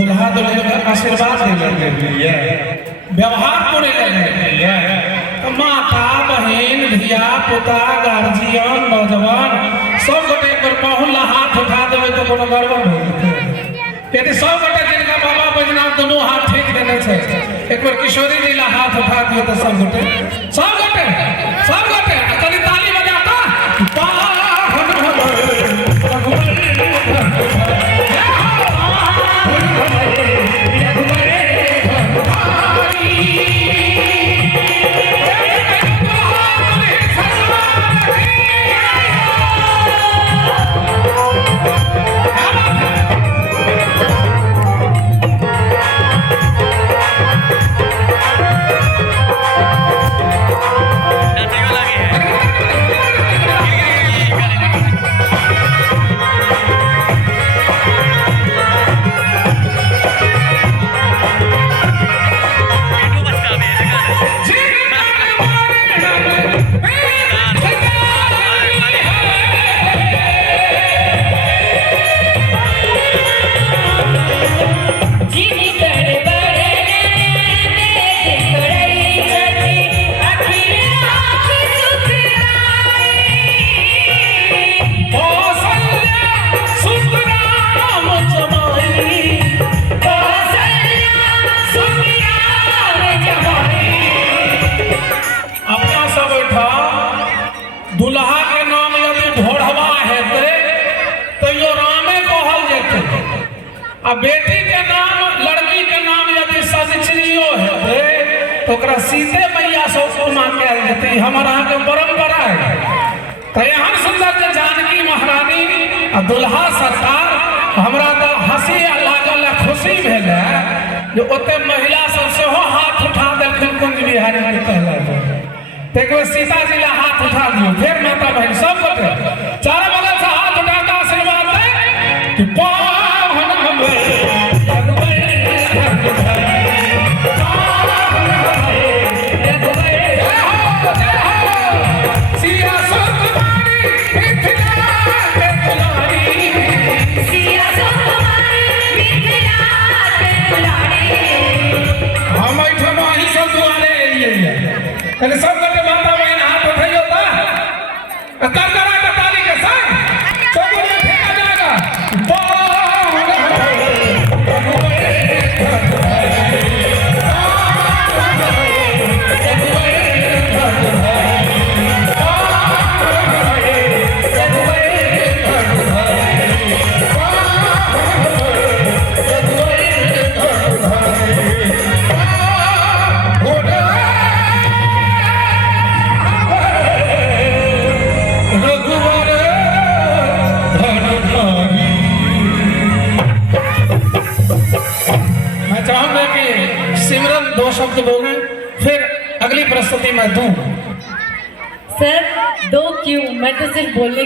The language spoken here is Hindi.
दुल्हा दुल्हन का आशीर्वाद देने के लिए व्यवहार पूरे करने के लिए तो माता बहन धिया पुता गार्जियन नौजवान सब गोटे पर पहुला हाथ उठा देवे तो कोनो गड़बड़ हो यदि सब गोटे जिनका बाबा बैजनाथ दोनों हाथ ठीक देने छे एक बार किशोरी जी ला हाथ उठा दियो तो सब गोटे कभी ताली बजाता दुल्हा के नाम यदि ढोढ़वा हेते तो यो रामे कहल जेते आ बेटी के नाम लड़की के नाम यदि सजचिरियो हेते तो ओकरा सीते मैया से उपमा कयल जेते हमर अहाँ के परंपरा है तो एहन सुंदर जे जानकी महारानी आ दुल्हा सरकार हमरा तो हंसी आ लागल खुशी भेल जे ओते महिला सब सेहो हाथ उठा देलखिन कुंज बिहारी के कहला एक बार सीता जी ला हाथ उठा दियो फिर माता बहन सब गोटे चारों बगल से हाथ उठा के आशीर्वाद दे कि पावन हमरे सिया सुकुमारी मिथिला के दुलारी सिया सुकुमारी मिथिला के दुलारी हम ऐठमा ही सब दुआरे एलिए कने सब गोटे माता बहन हाथ उठाइयो ता करकरा के ताली के संग चौगुन में फेंका जाएगा सिमरन 2 शब्द बोले फिर अगली प्रस्तुति में दूं। सर 2 क्यों, मैं तो सिर्फ बोलने